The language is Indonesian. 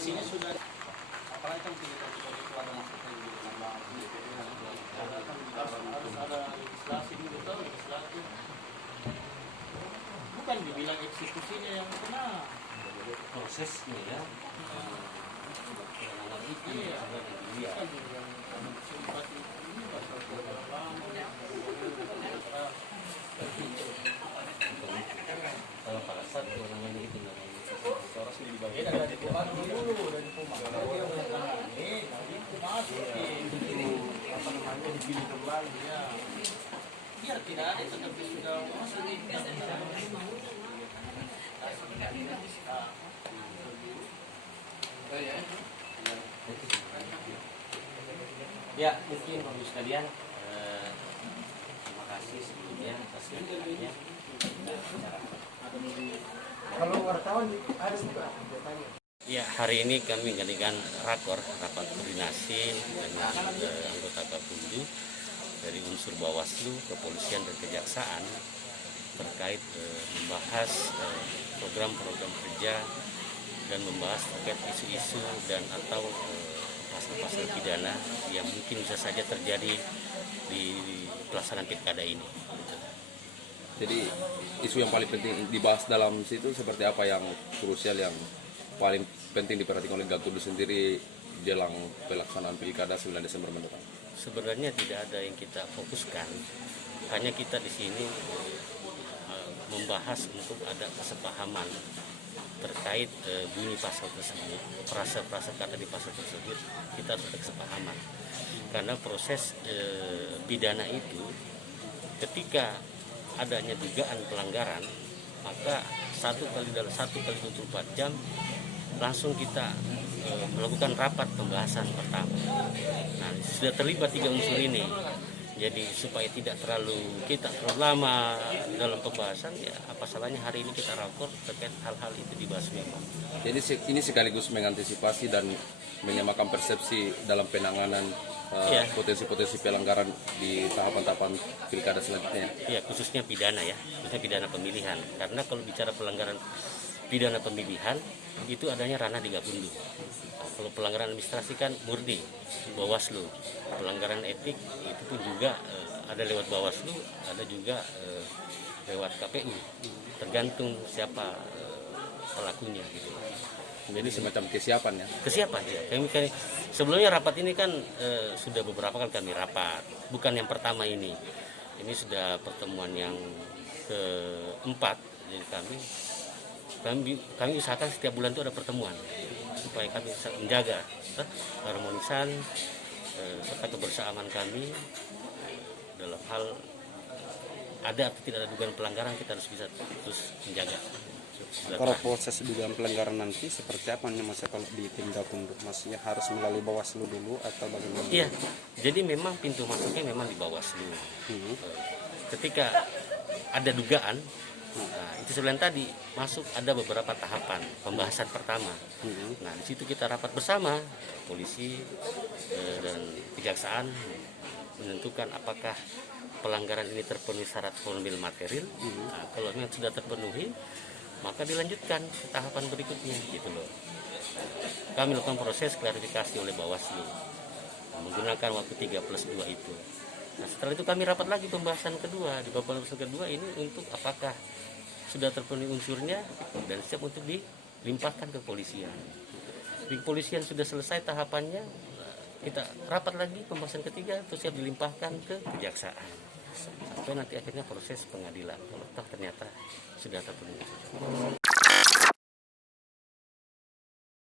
legislasinya sudah, apalagi kan tidak ada maksudnya harus ada legislasi dulu tuh, legislasi bukan dibilang eksekusinya yang kena, prosesnya ya. iya, bukan yang sempat ini pasal Kalau pada saat namanya itu orang sudah dibagi dari pembantu dulu, dari pembantu dia menangani, nanti masuk apa namanya dipilih kembali ya. Biar tidak ada tetapi sudah masuk di ya, mungkin Bapak sekalian, terima kasih sebelumnya atas kedatangannya. Kalau wartawan ada juga bertanya. Ya, hari ini kami mengadakan rapat koordinasi dengan anggota Gakumdu dari unsur Bawaslu, Kepolisian dan Kejaksaan terkait membahas program-program kerja dan membahas terkait isu-isu dan atau pasal-pasal pidana yang mungkin bisa saja terjadi di pelaksanaan pilkada ini. Jadi isu yang paling penting dibahas dalam situ seperti apa yang krusial yang paling penting diperhatikan oleh Gakumdu sendiri jelang pelaksanaan pilkada 9 Desember mendatang? Sebenarnya tidak ada yang kita fokuskan, hanya kita di sini membahas untuk ada kesepahaman terkait bunyi pasal tersebut, frasa-frasa kata di pasal tersebut, kita harus ada kesepahaman. Karena proses pidana itu ketika adanya dugaan pelanggaran, maka dalam 1 kali 24 jam langsung kita melakukan rapat pembahasan pertama. Nah, sudah terlibat 3 unsur ini. Jadi supaya tidak terlalu lama dalam pembahasan, ya apa salahnya hari ini kita rapor terkait hal-hal itu dibahas memang. Jadi ini sekaligus mengantisipasi dan menyamakan persepsi dalam penanganan potensi-potensi pelanggaran di tahapan-tahapan pilkada selanjutnya. Iya, khususnya pidana ya, khususnya pidana pemilihan. Karena kalau bicara pelanggaran pidana pemilihan itu adanya ranah di Gakumdu. Kalau pelanggaran administrasi kan murni Bawaslu. Pelanggaran etik itu pun juga ada lewat Bawaslu, ada juga lewat KPU. Tergantung siapa pelakunya gitu. Jadi semacam kesiapan ya. Kesiapan ya. Kami sebelumnya rapat ini kan sudah beberapa kali kami rapat. Bukan yang pertama ini. Ini sudah pertemuan yang keempat. Jadi kami usahakan setiap bulan itu ada pertemuan supaya kami bisa menjaga harmonisan serta kebersamaan kami dalam hal ada atau tidak ada dugaan pelanggaran, kita harus bisa terus menjaga. Kalau proses dugaan pelanggaran nanti seperti apa nih Mas kalau di tim Gakumdu? Maksudnya harus melalui Bawaslu dulu atau bagaimana? Iya, jadi memang pintu masuknya memang di Bawaslu. Ketika ada dugaan, nah, itu sebelum tadi masuk ada beberapa tahapan pembahasan pertama. Nah, di situ kita rapat bersama polisi dan kejaksaan menentukan apakah pelanggaran ini terpenuhi syarat formil material. Nah, kalau memang sudah terpenuhi, maka dilanjutkan ke tahapan berikutnya gitu loh. Kami lakukan proses klarifikasi oleh Bawaslu menggunakan waktu 3+2 itu. Nah, setelah itu kami rapat lagi pembahasan kedua. Di pembahasan kedua ini untuk apakah sudah terpenuhi unsurnya dan siap untuk dilimpahkan ke kepolisian. Di kepolisian sudah selesai tahapannya, kita rapat lagi pembahasan ketiga itu siap dilimpahkan ke kejaksaan. Sampai nanti akhirnya proses pengadilan. Kalau ternyata sudah terpenuhi.